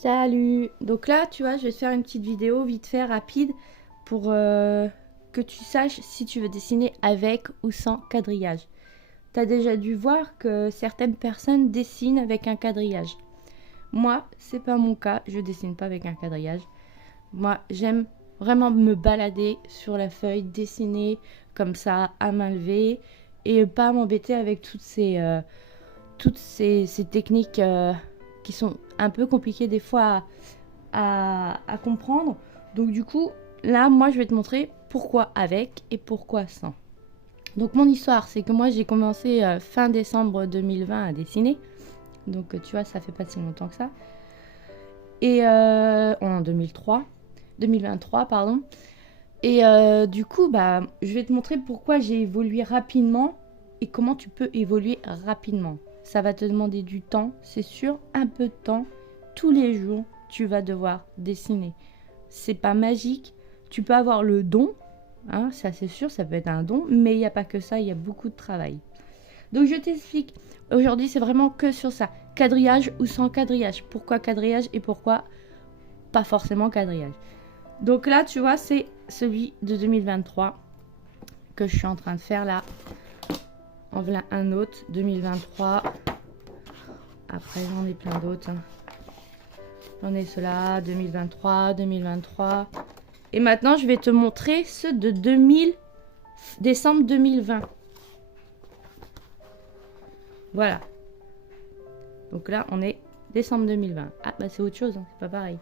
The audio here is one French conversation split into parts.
Salut! Donc là, tu vois, je vais te faire une petite vidéo vite fait, rapide, pour que tu saches si tu veux dessiner avec ou sans quadrillage. Tu as déjà dû voir que certaines personnes dessinent avec un quadrillage. Moi, c'est pas mon cas, je dessine pas avec un quadrillage. Moi, j'aime vraiment me balader sur la feuille, dessiner comme ça, à main levée, et pas m'embêter avec toutes ces techniques qui sont un peu compliquées des fois à comprendre. Donc du coup, là, moi, je vais te montrer pourquoi avec et pourquoi sans. Donc mon histoire, c'est que moi, j'ai commencé fin décembre 2020 à dessiner. Donc tu vois, ça fait pas si longtemps que ça. Et en 2023, pardon. Et du coup, bah, je vais te montrer pourquoi j'ai évolué rapidement et comment tu peux évoluer rapidement. Ça va te demander du temps, c'est sûr, un peu de temps. Tous les jours, tu vas devoir dessiner. C'est pas magique. Tu peux avoir le don, hein, ça c'est sûr, ça peut être un don, mais il n'y a pas que ça, il y a beaucoup de travail. Donc je t'explique. Aujourd'hui, c'est vraiment que sur ça. Quadrillage ou sans quadrillage. Pourquoi quadrillage et pourquoi pas forcément quadrillage. Donc là, tu vois, c'est celui de 2023 que je suis en train de faire là. En voilà un autre, 2023. Après, j'en ai plein d'autres. J'en ai ceux-là, 2023, 2023. Et maintenant, je vais te montrer ceux de décembre 2020. Voilà. Donc là, on est décembre 2020. Ah, bah c'est autre chose, hein, c'est pas pareil.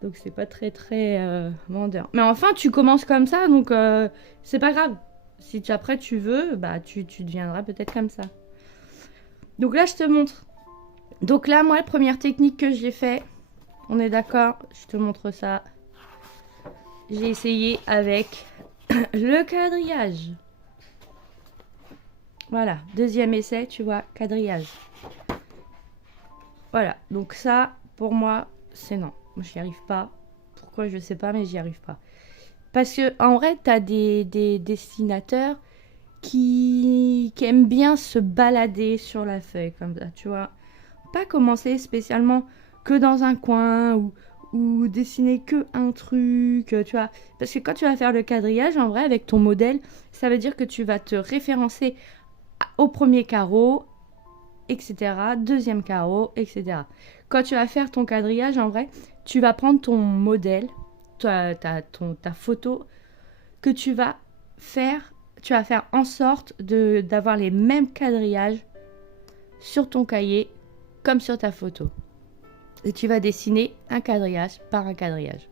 Donc c'est pas très vendeur. Mais enfin, tu commences comme ça, donc c'est pas grave. Si après tu veux, bah tu deviendras peut-être comme ça. Donc là, je te montre. Donc là, moi, la première technique que j'ai fait, on est d'accord, je te montre ça. J'ai essayé avec le quadrillage. Voilà, deuxième essai, tu vois, quadrillage. Voilà, donc ça, pour moi, c'est non. Moi, j'y arrive pas. Pourquoi, je sais pas, mais j'y arrive pas. Parce que en vrai, tu as des dessinateurs qui aiment bien se balader sur la feuille, comme ça, tu vois. Pas commencer spécialement que dans un coin ou dessiner que un truc, tu vois. Parce que quand tu vas faire le quadrillage, en vrai, avec ton modèle, ça veut dire que tu vas te référencer au premier carreau, etc. Deuxième carreau, etc. Quand tu vas faire ton quadrillage, en vrai, tu vas prendre ton modèle, ta photo que tu vas faire en sorte d'avoir les mêmes quadrillages sur ton cahier comme sur ta photo. Et tu vas dessiner un quadrillage par un quadrillage.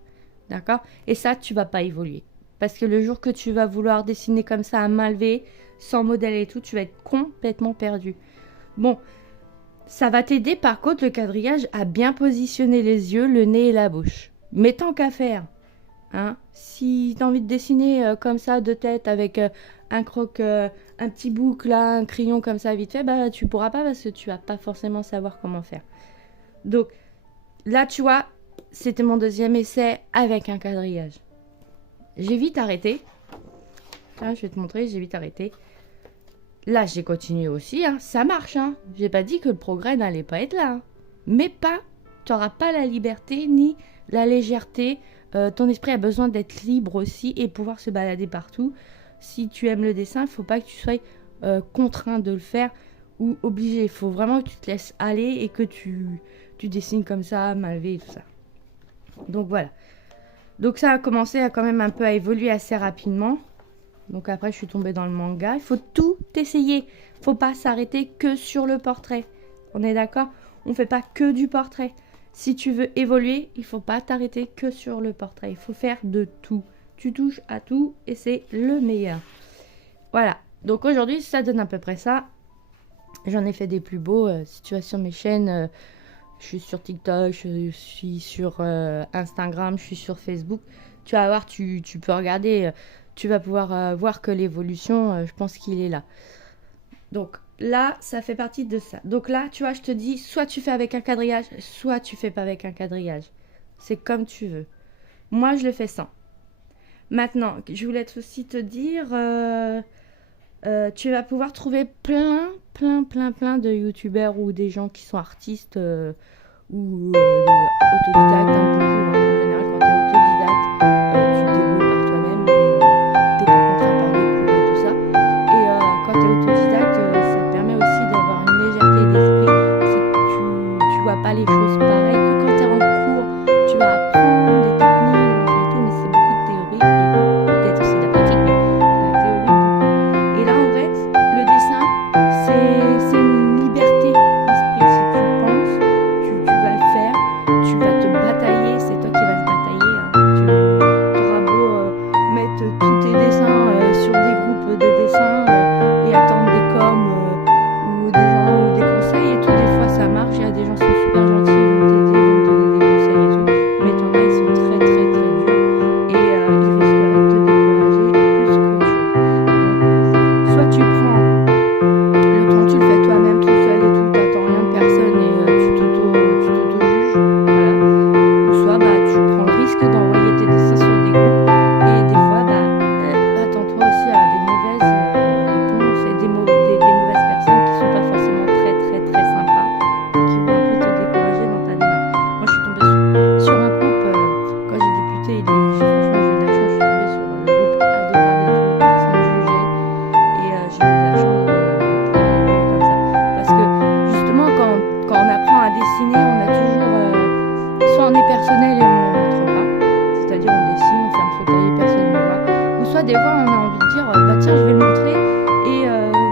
D'accord? Et ça, tu vas pas évoluer. Parce que le jour que tu vas vouloir dessiner comme ça à main levée, sans modèle et tout, tu vas être complètement perdu. Bon, ça va t'aider par contre le quadrillage à bien positionner les yeux, le nez et la bouche. Mais tant qu'à faire, hein, si tu as envie de dessiner comme ça de tête avec un croc, un petit bouc là, un crayon comme ça vite fait, bah tu pourras pas parce que tu vas pas forcément savoir comment faire. Donc là tu vois, c'était mon deuxième essai avec un quadrillage. J'ai vite arrêté. Tiens, je vais te montrer, j'ai vite arrêté. Là j'ai continué aussi, hein. Ça marche, hein. J'ai pas dit que le progrès n'allait pas être là, hein. Mais pas, tu n'auras pas la liberté ni la légèreté. Ton esprit a besoin d'être libre aussi et pouvoir se balader partout. Si tu aimes le dessin, il ne faut pas que tu sois contraint de le faire ou obligé. Il faut vraiment que tu te laisses aller et que tu dessines comme ça, mal levé et tout ça. Donc voilà. Donc ça a commencé à quand même un peu à évoluer assez rapidement. Donc après, je suis tombée dans le manga. Il faut tout essayer. Il ne faut pas s'arrêter que sur le portrait. On est d'accord? On ne fait pas que du portrait. Si tu veux évoluer, il ne faut pas t'arrêter que sur le portrait. Il faut faire de tout. Tu touches à tout et c'est le meilleur. Voilà. Donc aujourd'hui, ça donne à peu près ça. J'en ai fait des plus beaux. Si tu vas sur mes chaînes, je suis sur TikTok, je suis sur Instagram, je suis sur Facebook. Tu vas voir, tu peux regarder. Tu vas pouvoir voir que l'évolution, je pense qu'il est là. Donc là, ça fait partie de ça. Donc là, tu vois, je te dis, soit tu fais avec un quadrillage, soit tu fais pas avec un quadrillage. C'est comme tu veux. Moi, je le fais sans. Maintenant, je voulais aussi te dire, tu vas pouvoir trouver plein de youtubeurs ou des gens qui sont artistes ou autodidacte, hein, toujours. Hein. En général, quand tu es autodidacte, tu te débrouilles par toi-même et t'es pas contraint par les cours et tout ça. Et quand tu es autodidacte, ça te permet aussi d'avoir une légèreté d'esprit. C'est que tu vois pas les choses pareilles que quand tu es en cours. Tu vas apprendre des techniques, machin et tout, mais c'est beaucoup de théorie et peut-être aussi de la pratique, mais la théorie beaucoup. Et là, en vrai, le dessin, c'est une liberté d'esprit. Si tu penses, tu vas le faire, tu vas te batailler, c'est toi qui vas te batailler. Hein. Tu auras beau mettre tous tes dessins sur des groupes de dessins et attendre des coms ou des gens ou des conseils et tout. Des fois, ça marche, il y a des gens qui sont super gentils, ils vont t'aider, ils vont te donner des conseils et tout. Mais t'en as, ils sont très très très durs et ils risqueraient de te décourager plus qu'autre chose. Donc, soit tu prends le temps, tu le fais toi-même tout seul et tout, t'attends rien de personne et tu t'auto-juges, voilà. Ou soit bah, tu prends le risque d'envoyer tes dessins sur des groupes et des fois, bah, attends-toi aussi à des mauvaises réponses et des mauvaises personnes qui sont pas forcément très très très sympas et qui vont un peu te décourager dans ta démarche. Moi, je suis tombée sur un groupe quand j'ai débuté. Franchement, j'ai eu de la chance. Je suis tombée sur le groupe adorable et tout. Personne jugeait et j'ai eu de la chance de pouvoir évoluer comme ça. Parce que justement, quand on apprend à dessiner, on a toujours soit on est personnel et on ne le montre pas, c'est-à-dire on dessine, on ferme son cahier, personne ne voit, ou soit des fois on a envie de dire bah tiens, je vais le montrer et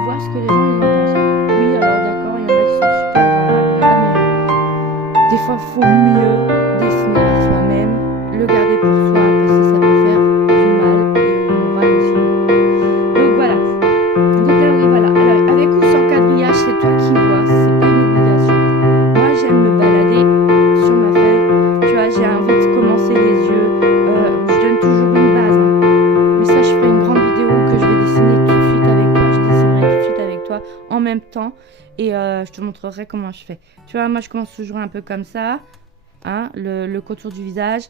voir ce que les gens ils en pensent. Oui, alors d'accord, il y en a qui sont super agréables, mais des fois, il faut mieux dessiner par soi-même, le garder pour soi, parce que ça peut faire du mal et au moral aussi. Donc voilà. Donc là, oui, voilà. Alors, avec ou sans quadrillage, c'est toi qui vois, c'est pas une obligation. Moi, j'aime me balader sur ma feuille. Tu vois, j'ai envie de commencer les yeux. Je donne toujours une base. Hein. Mais ça, je ferai une grande vidéo que je vais dessiner tout de suite avec toi. Je dessinerai tout de suite avec toi en même temps. Et je te montrerai comment je fais. Tu vois, moi, je commence toujours un peu comme ça. Hein, le contour du visage.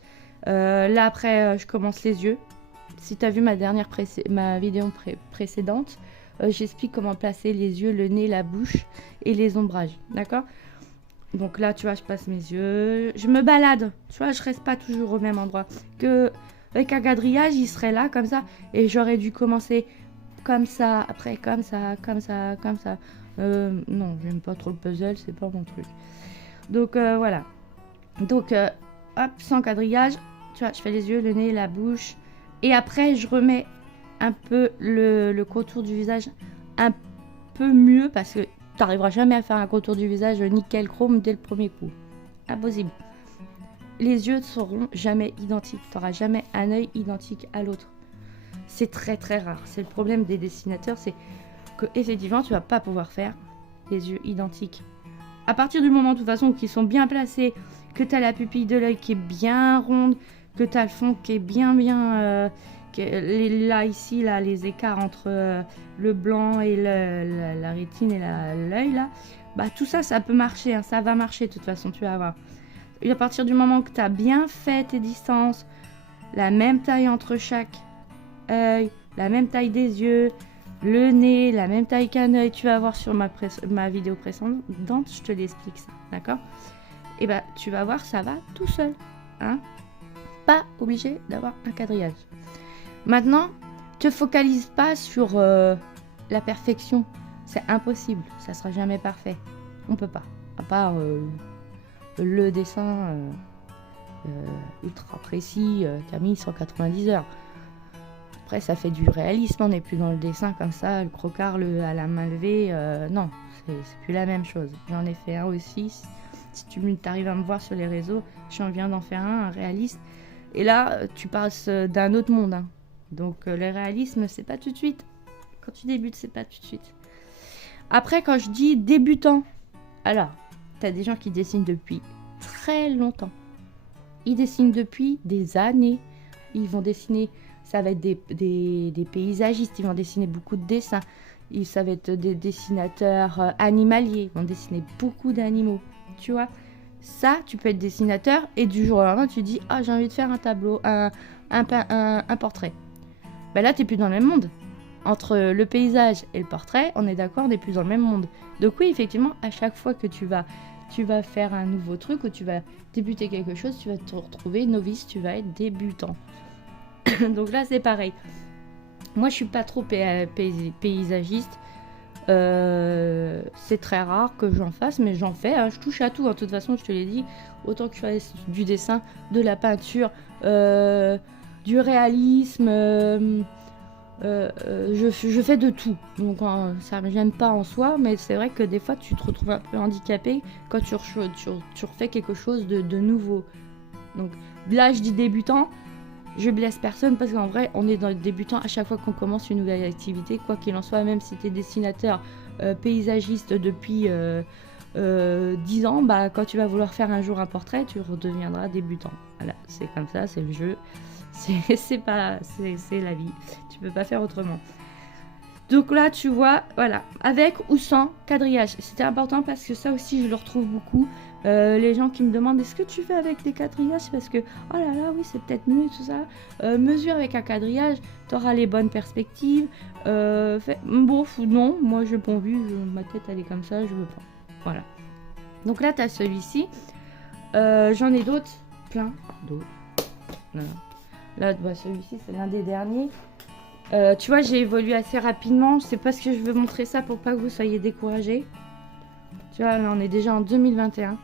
Là, après, je commence les yeux. Si tu as vu ma vidéo précédente, j'explique comment placer les yeux, le nez, la bouche et les ombrages. D'accord? Donc là, tu vois, je passe mes yeux. Je me balade. Tu vois, je reste pas toujours au même endroit. Avec un quadrillage, il serait là, comme ça. Et j'aurais dû commencer comme ça, après comme ça, comme ça, comme ça. Non, j'aime pas trop le puzzle, c'est pas mon truc. Donc voilà. Donc hop, sans quadrillage, tu vois, je fais les yeux, le nez, la bouche. Et après, je remets un peu le contour du visage un peu mieux parce que t'arriveras jamais à faire un contour du visage nickel chrome dès le premier coup. Impossible. Les yeux ne seront jamais identiques. T'auras jamais un œil identique à l'autre. C'est très très rare. C'est le problème des dessinateurs, c'est que effectivement, tu vas pas pouvoir faire les yeux identiques. À partir du moment, de toute façon, qu'ils sont bien placés, que tu as la pupille de l'œil qui est bien ronde, que tu as le fond qui est bien là ici là les écarts entre le blanc et la rétine et l'œil là, bah tout ça peut marcher, hein, ça va marcher de toute façon, tu vas voir. Et à partir du moment que tu as bien fait tes distances, la même taille entre chaque œil, la même taille des yeux, le nez, la même taille qu'un œil, tu vas voir sur ma vidéo précédente, je te l'explique ça, d'accord? Et bah tu vas voir, ça va tout seul, hein? Pas obligé d'avoir un quadrillage. Maintenant, te focalise pas sur la perfection, c'est impossible, ça sera jamais parfait, on peut pas, à part le dessin ultra précis qui a mis 190 heures. Après, ça fait du réalisme, on n'est plus dans le dessin comme ça, le crocart à la main levée. Non, c'est plus la même chose. J'en ai fait un aussi. Si tu arrives à me voir sur les réseaux, j'en viens d'en faire un réaliste. Et là, tu passes d'un autre monde. Hein. Donc, le réalisme, c'est pas tout de suite. Quand tu débutes, c'est pas tout de suite. Après, quand je dis débutant, alors, tu as des gens qui dessinent depuis très longtemps. Ils dessinent depuis des années. Ils vont dessiner... Ça va être des paysagistes, ils vont dessiner beaucoup de dessins. Ça va être des dessinateurs animaliers, ils vont dessiner beaucoup d'animaux. Tu vois, ça, tu peux être dessinateur et du jour au lendemain, tu dis « Ah, j'ai envie de faire un tableau, un portrait. » Ben là, tu n'es plus dans le même monde. Entre le paysage et le portrait, on est d'accord, on n'est plus dans le même monde. Donc oui, effectivement, à chaque fois que tu vas tu vas faire un nouveau truc ou tu vas débuter quelque chose, tu vas te retrouver novice, tu vas être débutant. Donc là, c'est pareil. Moi, je suis pas trop paysagiste. C'est très rare que j'en fasse, mais j'en fais. Hein. Je touche à tout. Hein. De toute façon, je te l'ai dit. Autant que je fasse du dessin, de la peinture, du réalisme. Je fais de tout. Donc, ça ne me gêne pas en soi, mais c'est vrai que des fois, tu te retrouves un peu handicapé quand tu refais quelque chose de nouveau. Donc, là, je dis débutant. Je blesse personne parce qu'en vrai, on est dans le débutant à chaque fois qu'on commence une nouvelle activité, quoi qu'il en soit, même si tu es dessinateur, paysagiste depuis 10 ans, bah, quand tu vas vouloir faire un jour un portrait, tu redeviendras débutant. Voilà, c'est comme ça, c'est le jeu, c'est la vie, tu peux pas faire autrement. Donc là, tu vois, voilà, avec ou sans quadrillage. C'était important parce que ça aussi, je le retrouve beaucoup. Les gens qui me demandent est-ce que tu fais avec des quadrillages parce que oh là là oui c'est peut-être mieux tout ça. Mesure avec un quadrillage, tu auras les bonnes perspectives. Bon non, moi j'ai pas envie, ma tête elle est comme ça, je veux pas. Voilà. Donc là tu as celui-ci. J'en ai d'autres, plein d'autres. Voilà. Là bah, celui-ci c'est l'un des derniers. Tu vois j'ai évolué assez rapidement. C'est parce que je veux montrer ça pour pas que vous soyez découragés. Tu vois là on est déjà en 2021.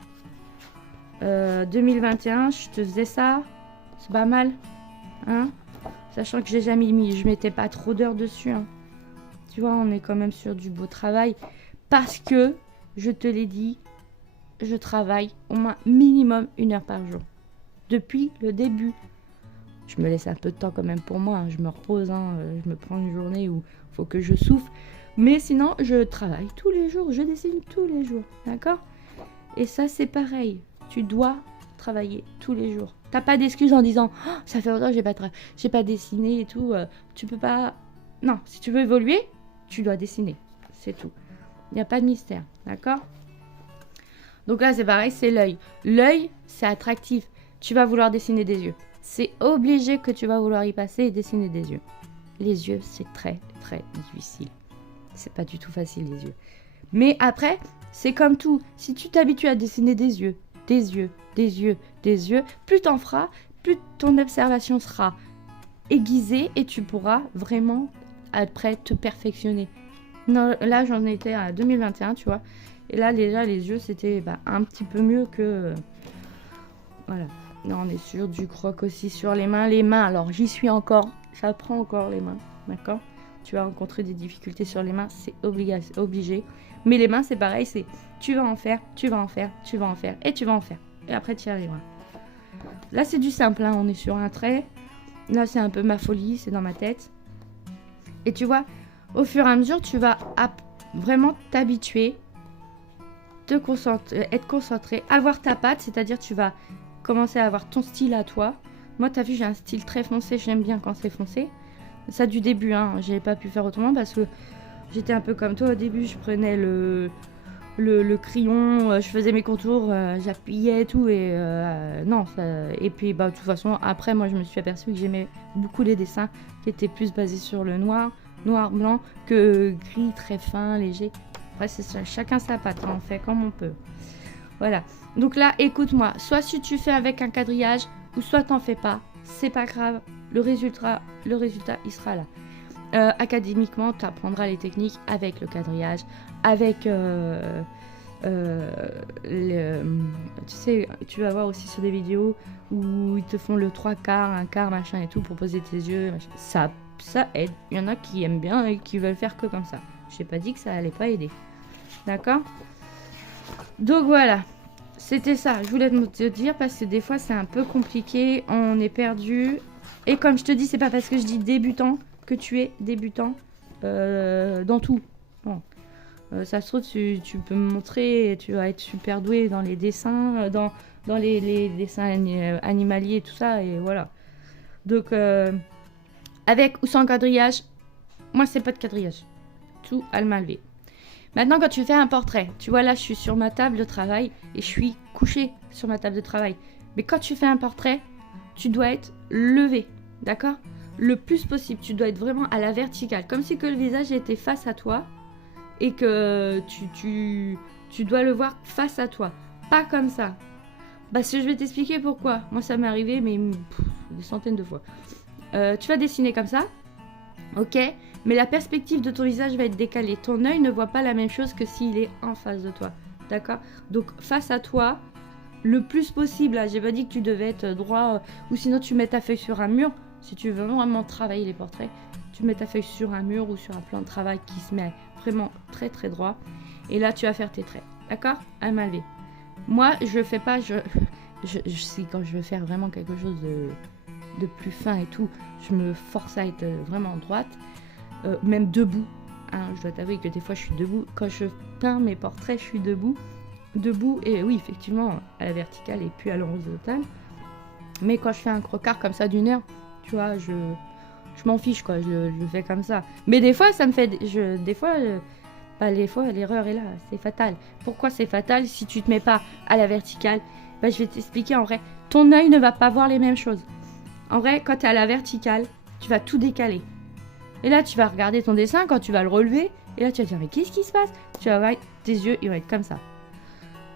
2021, je te faisais ça, c'est pas mal, hein, sachant que j'ai jamais mis, je mettais pas trop d'heures dessus, hein. Tu vois, on est quand même sur du beau travail, parce que, je te l'ai dit, je travaille au moins minimum 1 heure par jour, depuis le début. Je me laisse un peu de temps quand même pour moi, hein. Je me repose, hein. Je me prends une journée où il faut que je souffle, mais sinon, je travaille tous les jours, je dessine tous les jours, d'accord? Et ça, c'est pareil. Tu dois travailler tous les jours. T'as pas d'excuses en disant oh, ça fait longtemps que j'ai pas dessiné et tout. Tu peux pas. Non, si tu veux évoluer, tu dois dessiner. C'est tout. Il n'y a pas de mystère. D'accord? Donc là, c'est pareil, c'est l'œil. L'œil, c'est attractif. Tu vas vouloir dessiner des yeux. C'est obligé que tu vas vouloir y passer et dessiner des yeux. Les yeux, c'est très, très difficile. C'est pas du tout facile, les yeux. Mais après, c'est comme tout. Si tu t'habitues à dessiner des yeux, plus t'en feras, plus ton observation sera aiguisée et tu pourras vraiment après te perfectionner. Non, là j'en étais à 2021 tu vois, et là déjà les yeux c'était un petit peu mieux que voilà. Là on est sur du croc aussi sur les mains, alors j'y suis encore, ça prend encore les mains, d'accord. Tu vas rencontrer des difficultés sur les mains, c'est obligé. Mais les mains, c'est pareil, c'est tu vas en faire, et tu vas en faire. Et après, tu y arriveras. Là, c'est du simple, hein, on est sur un trait. Là, c'est un peu ma folie, c'est dans ma tête. Et tu vois, au fur et à mesure, tu vas vraiment t'habituer, être concentré, avoir ta patte, c'est-à-dire tu vas commencer à avoir ton style à toi. Moi, tu as vu, j'ai un style très foncé, j'aime bien quand c'est foncé. Ça du début, hein, j'ai pas pu faire autrement parce que j'étais un peu comme toi au début, je prenais le crayon, je faisais mes contours, j'appuyais et tout et non, ça... Et puis de toute façon après moi je me suis aperçue que j'aimais beaucoup les dessins qui étaient plus basés sur le noir blanc que gris très fin, léger. Après c'est ça, chacun sa patte, hein, on fait comme on peut. Voilà, donc là écoute-moi, soit si tu fais avec un quadrillage ou soit t'en fais pas, c'est pas grave. Le résultat, il sera là. Académiquement, tu apprendras les techniques avec le quadrillage, avec tu sais, tu vas voir aussi sur des vidéos où ils te font le 3/4, un quart, machin et tout pour poser tes yeux. Machin. Ça aide. Il y en a qui aiment bien et qui veulent faire que comme ça. Je n'ai pas dit que ça allait pas aider. D'accord? Donc voilà. C'était ça. Je voulais te dire parce que des fois c'est un peu compliqué. On est perdu. Et comme je te dis, c'est pas parce que je dis débutant que tu es débutant dans tout. Bon. Ça se trouve, tu peux me montrer, tu vas être super doué dans les dessins, dans les dessins animaliers et tout ça, et voilà. Donc, avec ou sans quadrillage, moi, c'est pas de quadrillage. Tout à le mal levé. Maintenant, quand tu fais un portrait, tu vois, là, je suis sur ma table de travail et je suis couchée sur ma table de travail. Mais quand tu fais un portrait, tu dois être levé, d'accord? Le plus possible, tu dois être vraiment à la verticale, comme si que le visage était face à toi et que tu dois le voir face à toi. pas comme ça. Parce que je vais t'expliquer pourquoi. Moi, ça m'est arrivé, mais des centaines de fois. Tu vas dessiner comme ça, ok, mais la perspective de ton visage va être décalée. Ton œil ne voit pas la même chose que s'il est en face de toi, d'accord? Donc, face à toi, le plus possible, là, j'ai pas dit que tu devais être droit, ou sinon tu mets ta feuille sur un mur. Si tu veux vraiment travailler les portraits, tu mets ta feuille sur un mur ou sur un plan de travail qui se met vraiment très très droit. Et là, tu vas faire tes traits, d'accord? À main levée. Moi, je fais pas, je sais quand je veux faire vraiment quelque chose de plus fin et tout, je me force à être vraiment droite, même debout. Hein, je dois t'avouer que des fois, je suis debout. Quand je peins mes portraits, je suis debout. Et oui, effectivement, à la verticale et puis à l'horizontale. Mais quand je fais un crocart comme ça d'une heure, tu vois, je m'en fiche, quoi, je le fais comme ça. Mais des fois, ça me fait... des fois, l'erreur est là, c'est fatal. Pourquoi c'est fatal? Si tu te mets pas à la verticale, bah, je vais t'expliquer en vrai. Ton œil ne va pas voir les mêmes choses. En vrai, quand tu es à la verticale, tu vas tout décaler. Et là, tu vas regarder ton dessin, quand tu vas le relever, et là, tu vas te dire, mais qu'est-ce qui se passe? Tu vas voir, tes yeux, ils vont être comme ça.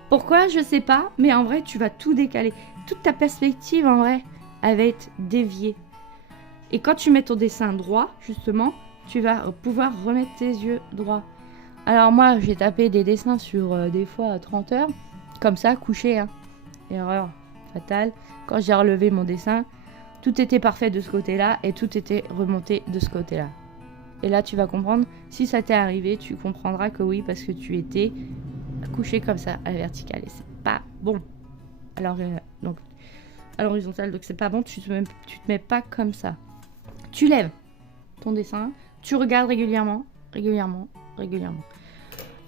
Pourquoi? Je sais pas, mais en vrai, tu vas tout décaler. Toute ta perspective, en vrai, elle va être déviée. Et quand tu mets ton dessin droit, justement, tu vas pouvoir remettre tes yeux droits. Alors moi, j'ai tapé des dessins sur des fois 30 heures, comme ça, couché, hein. Erreur fatale. Quand j'ai relevé mon dessin, tout était parfait de ce côté-là et tout était remonté de ce côté-là. Et là, tu vas comprendre, si ça t'est arrivé, tu comprendras que oui, parce que tu étais couché comme ça, à la verticale. Et c'est pas bon. Alors, donc, à l'horizontale, donc c'est pas bon, tu te mets pas comme ça. Tu lèves ton dessin, tu regardes régulièrement.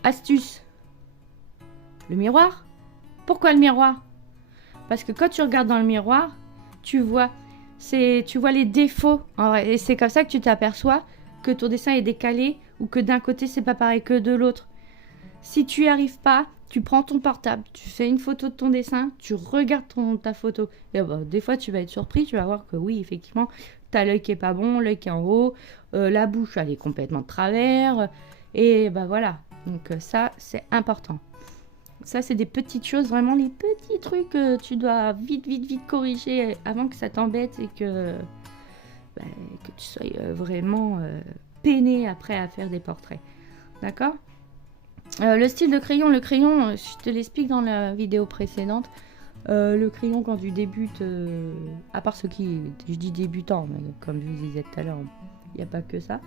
Astuce. Le miroir. Pourquoi le miroir? Parce que quand tu regardes dans le miroir, tu vois les défauts. Et c'est comme ça que tu t'aperçois que ton dessin est décalé ou que d'un côté, c'est pas pareil que de l'autre. Si tu n'y arrives pas, tu prends ton portable, tu fais une photo de ton dessin, tu regardes ta photo. Et des fois, tu vas être surpris, tu vas voir que oui, effectivement, tu as l'œil qui est pas bon, l'œil qui est en haut, la bouche, elle est complètement de travers. Et voilà. Donc ça, c'est important. Ça, c'est des petites choses, vraiment les petits trucs que tu dois vite corriger avant que ça t'embête et que tu sois vraiment peiné après à faire des portraits. D'accord? Le style de crayon, je te l'explique dans la vidéo précédente. Le crayon, quand tu débutes, à part ceux qui, je dis débutants, mais comme je vous disais tout à l'heure, il n'y a pas que ça.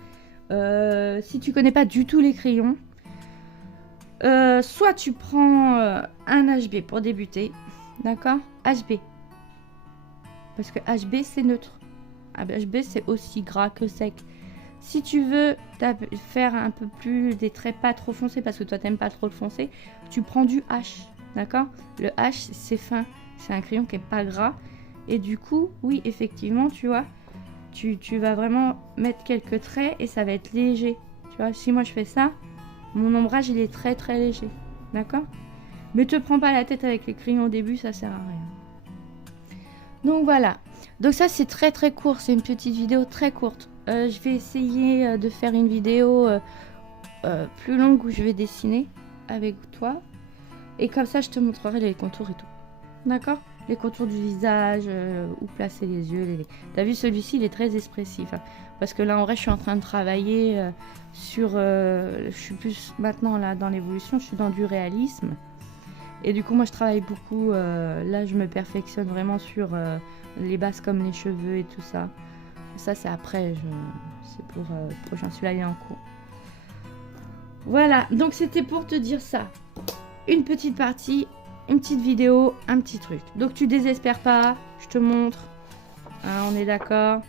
Si tu connais pas du tout les crayons, soit tu prends un HB pour débuter, d'accord? HB. Parce que HB, c'est neutre. HB, c'est aussi gras que sec. Si tu veux faire un peu plus des traits pas trop foncés, parce que toi, t'aimes pas trop le foncé, tu prends du H, d'accord? Le H, c'est fin. C'est un crayon qui est pas gras. Et du coup, oui, effectivement, tu vois, tu vas vraiment mettre quelques traits et ça va être léger. Tu vois, si moi, je fais ça, mon ombrage, il est très léger. D'accord? Mais te prends pas la tête avec les crayons au début, ça sert à rien. Donc voilà. Donc ça, c'est très court. C'est une petite vidéo très courte. Je vais essayer de faire une vidéo plus longue où je vais dessiner avec toi. Et comme ça, je te montrerai les contours et tout. D'accord? Les contours du visage, où placer les yeux. T'as vu, celui-ci, il est très expressif. Hein, parce que là, en vrai, je suis en train de travailler sur... je suis plus maintenant, là, dans l'évolution, je suis dans du réalisme. Et du coup, moi, je travaille beaucoup... là, je me perfectionne vraiment sur les bases comme les cheveux et tout ça. Ça, c'est après. C'est pour le prochain. Celui-là, il est en cours. Voilà. Donc, c'était pour te dire ça. Une petite partie, une petite vidéo, un petit truc. Donc, tu désespères pas. Je te montre. Hein, on est d'accord.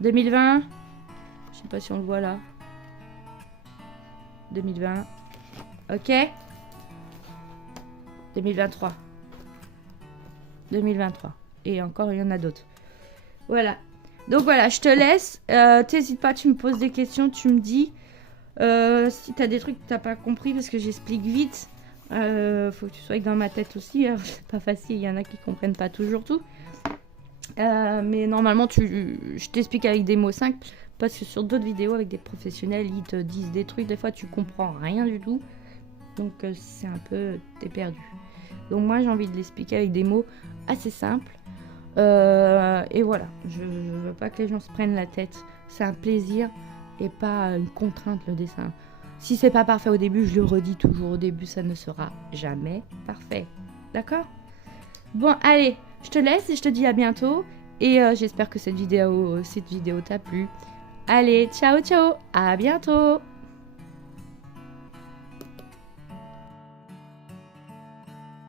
2020. Je sais pas si on le voit là. 2020. Ok. 2023. 2023. Et encore, il y en a d'autres. Voilà. Donc voilà, je te laisse. T'hésites pas, tu me poses des questions, tu me dis. Si t'as des trucs que t'as pas compris, parce que j'explique vite. Faut que tu sois dans ma tête aussi. C'est pas facile, il y en a qui comprennent pas toujours tout. Mais normalement, je t'explique avec des mots simples. Parce que sur d'autres vidéos avec des professionnels, ils te disent des trucs. Des fois, tu comprends rien du tout. Donc c'est un peu... T'es perdu. Donc moi j'ai envie de l'expliquer avec des mots assez simples. Et voilà, je veux pas que les gens se prennent la tête. C'est un plaisir et pas une contrainte le dessin. Si c'est pas parfait au début, je le redis toujours au début, ça ne sera jamais parfait. D'accord? Bon, allez, je te laisse et je te dis à bientôt. Et j'espère que cette vidéo t'a plu. Allez, ciao ciao, à bientôt!